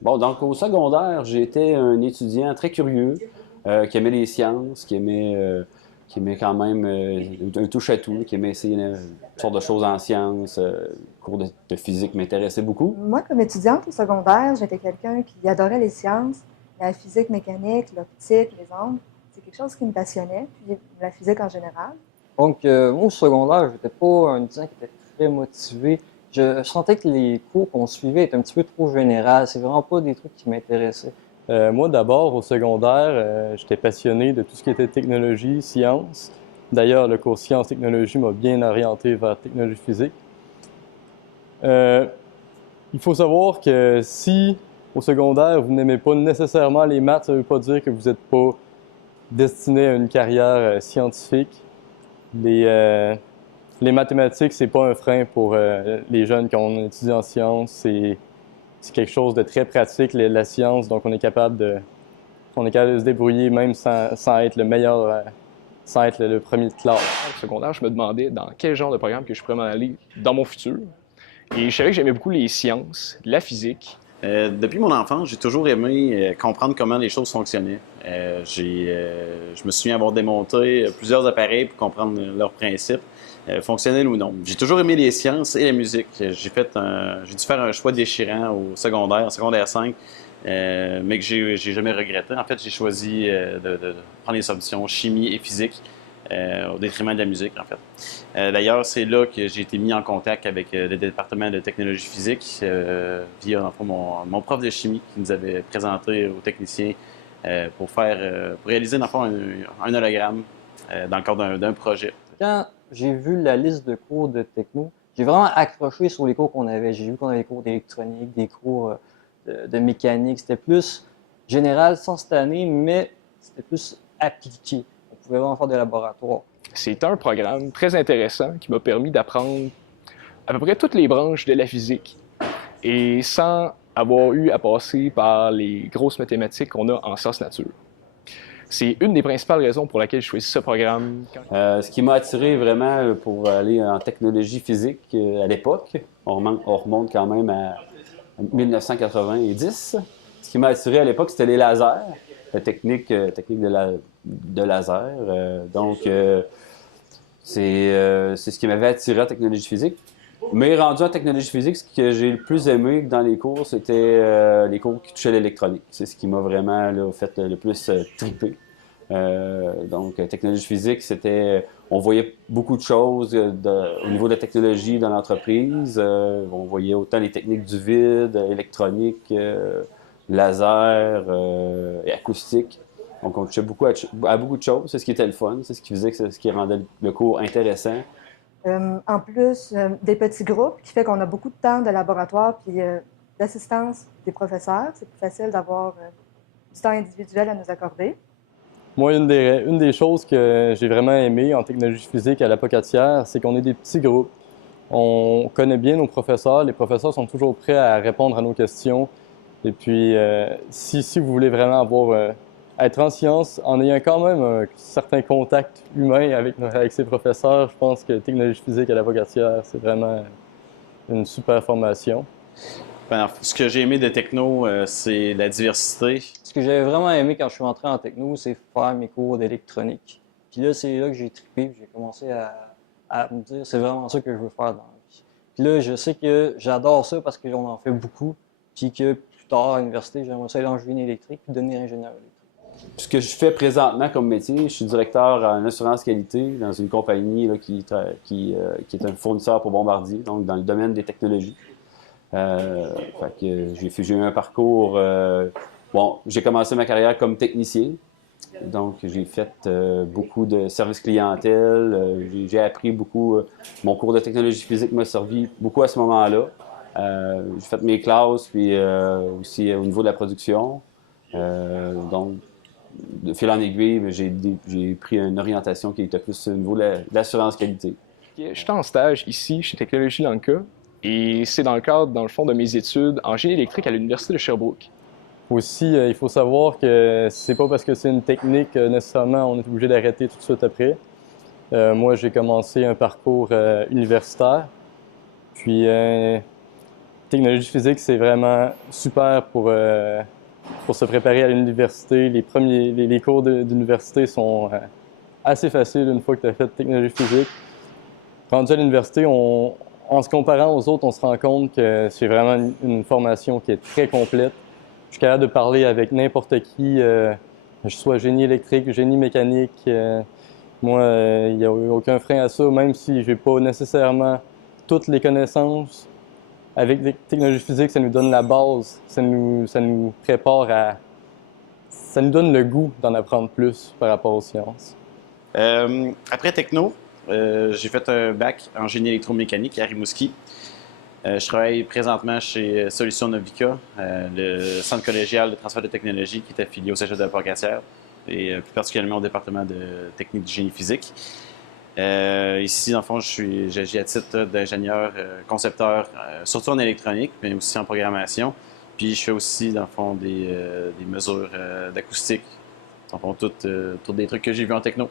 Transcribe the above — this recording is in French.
Bon, donc au secondaire, j'étais un étudiant très curieux, qui aimait les sciences, qui aimait quand même un touche-à-tout, qui aimait essayer toutes sortes de choses en sciences. Cours de physique m'intéressait beaucoup. Moi, comme étudiante au secondaire, j'étais quelqu'un qui adorait les sciences, la physique mécanique, l'optique, les ondes. C'est quelque chose qui me passionnait, puis la physique en général. Donc, moi, au secondaire, j'étais pas un étudiant qui était très motivé. Je sentais que les cours qu'on suivait étaient un petit peu trop généraux. C'est vraiment pas des trucs qui m'intéressaient. Moi, d'abord, au secondaire, j'étais passionné de tout ce qui était technologie, sciences. D'ailleurs, le cours sciences-technologie m'a bien orienté vers technologie physique. Euh, il faut savoir que si, au secondaire, vous n'aimez pas nécessairement les maths, ça ne veut pas dire que vous n'êtes pas destiné à une carrière scientifique. Les, euh, les mathématiques, c'est pas un frein pour les jeunes quand on étudie en sciences. C'est quelque chose de très pratique, la science, donc on est capable de se débrouiller même sans être le meilleur, sans être le premier de classe. Au secondaire, je me demandais dans quel genre de programme que je pourrais m'en aller dans mon futur. Et je savais que j'aimais beaucoup les sciences, la physique. Depuis mon enfance, j'ai toujours aimé comprendre comment les choses fonctionnaient. Je me souviens avoir démonté plusieurs appareils pour comprendre leurs principes, fonctionnels ou non. J'ai toujours aimé les sciences et la musique. J'ai dû faire un choix déchirant au secondaire, en secondaire 5, mais que j'ai jamais regretté. En fait, j'ai choisi de prendre les options chimie et physique au détriment de la musique, en fait. D'ailleurs, c'est là que j'ai été mis en contact avec le département de technologie physique via en fait, mon prof de chimie qui nous avait présenté aux techniciens pour réaliser dans le fond, un hologramme dans le cadre d'un projet. Quand j'ai vu la liste de cours de techno, j'ai vraiment accroché sur les cours qu'on avait. J'ai vu qu'on avait des cours d'électronique, des cours de mécanique. C'était plus général sans cette année, mais c'était plus appliqué. On pouvait vraiment faire des laboratoires. C'est un programme très intéressant qui m'a permis d'apprendre à peu près toutes les branches de la physique et sans avoir eu à passer par les grosses mathématiques qu'on a en sciences nature. C'est une des principales raisons pour laquelle je choisis ce programme. Ce qui m'a attiré vraiment pour aller en technologie physique à l'époque, on remonte quand même à 1990. Ce qui m'a attiré à l'époque, c'était les lasers, la technique de laser. C'est ce qui m'avait attiré en technologie physique. Mais rendu en technologie physique, ce que j'ai le plus aimé dans les cours, c'était les cours qui touchaient l'électronique. C'est ce qui m'a vraiment là, fait le plus triper. Technologie physique, on voyait beaucoup de choses au niveau de la technologie dans l'entreprise. On voyait autant les techniques du vide, électronique, laser et acoustique. Donc, on touchait beaucoup à beaucoup de choses. C'est ce qui était le fun. C'est ce qui faisait ce qui rendait le cours intéressant. En plus, des petits groupes qui fait qu'on a beaucoup de temps de laboratoire puis d'assistance des professeurs. C'est plus facile d'avoir du temps individuel à nous accorder. Moi, une des choses que j'ai vraiment aimé en technologie physique à l'Apocatière, c'est qu'on est des petits groupes. On connaît bien nos professeurs. Les professeurs sont toujours prêts à répondre à nos questions. Et puis, si vous voulez vraiment être en sciences, en ayant quand même un certain contact humain avec ses professeurs, je pense que technologie physique à l'Apocatière, c'est vraiment une super formation. Ce que j'ai aimé de techno, c'est la diversité. Ce que j'avais vraiment aimé quand je suis entré en techno, c'est faire mes cours d'électronique. Puis là, c'est là que j'ai trippé, j'ai commencé à me dire c'est vraiment ça que je veux faire dans la vie. Puis là, je sais que j'adore ça parce qu'on en fait beaucoup, puis que plus tard à l'université, j'aimerais ça aller en génie électrique puis devenir ingénieur électrique. Ce que je fais présentement comme métier, je suis directeur en assurance qualité dans une compagnie là, qui est un fournisseur pour Bombardier, donc dans le domaine des technologies. J'ai eu un parcours. J'ai commencé ma carrière comme technicien. Donc, j'ai fait beaucoup de services clientèle. J'ai appris beaucoup. Mon cours de technologie physique m'a servi beaucoup à ce moment-là. J'ai fait mes classes, puis aussi au niveau de la production. Donc, de fil en aiguille, j'ai pris une orientation qui était plus au niveau de l'assurance qualité. Je suis en stage ici chez Technologie Lanka et c'est dans le cadre, dans le fond, de mes études en génie électrique à l'Université de Sherbrooke. Aussi, il faut savoir que c'est pas parce que c'est une technique nécessairement on est obligé d'arrêter tout de suite après. Moi, j'ai commencé un parcours universitaire. Puis, technologie physique, c'est vraiment super pour se préparer à l'université. Les cours d'université sont assez faciles une fois que tu as fait technologie physique. Rendu à l'université, en se comparant aux autres, on se rend compte que c'est vraiment une formation qui est très complète. Je suis capable de parler avec n'importe qui, que je sois génie électrique, génie mécanique. Moi, il n'y a aucun frein à ça, même si je n'ai pas nécessairement toutes les connaissances. Avec les technologies physiques, ça nous donne la base, ça nous prépare à... Ça nous donne le goût d'en apprendre plus par rapport aux sciences. Après techno, j'ai fait un bac en génie électromécanique à Rimouski. Je travaille présentement chez Solutions Novica, le centre collégial de transfert de technologie qui est affilié au Cégep de la Port-Cartier et plus particulièrement au département de technique du génie physique. Ici, dans le fond, j'agis à titre d'ingénieur concepteur, surtout en électronique, mais aussi en programmation. Puis je fais aussi, dans le fond, des mesures d'acoustique. Dans le fond, toutes des trucs que j'ai vus en techno.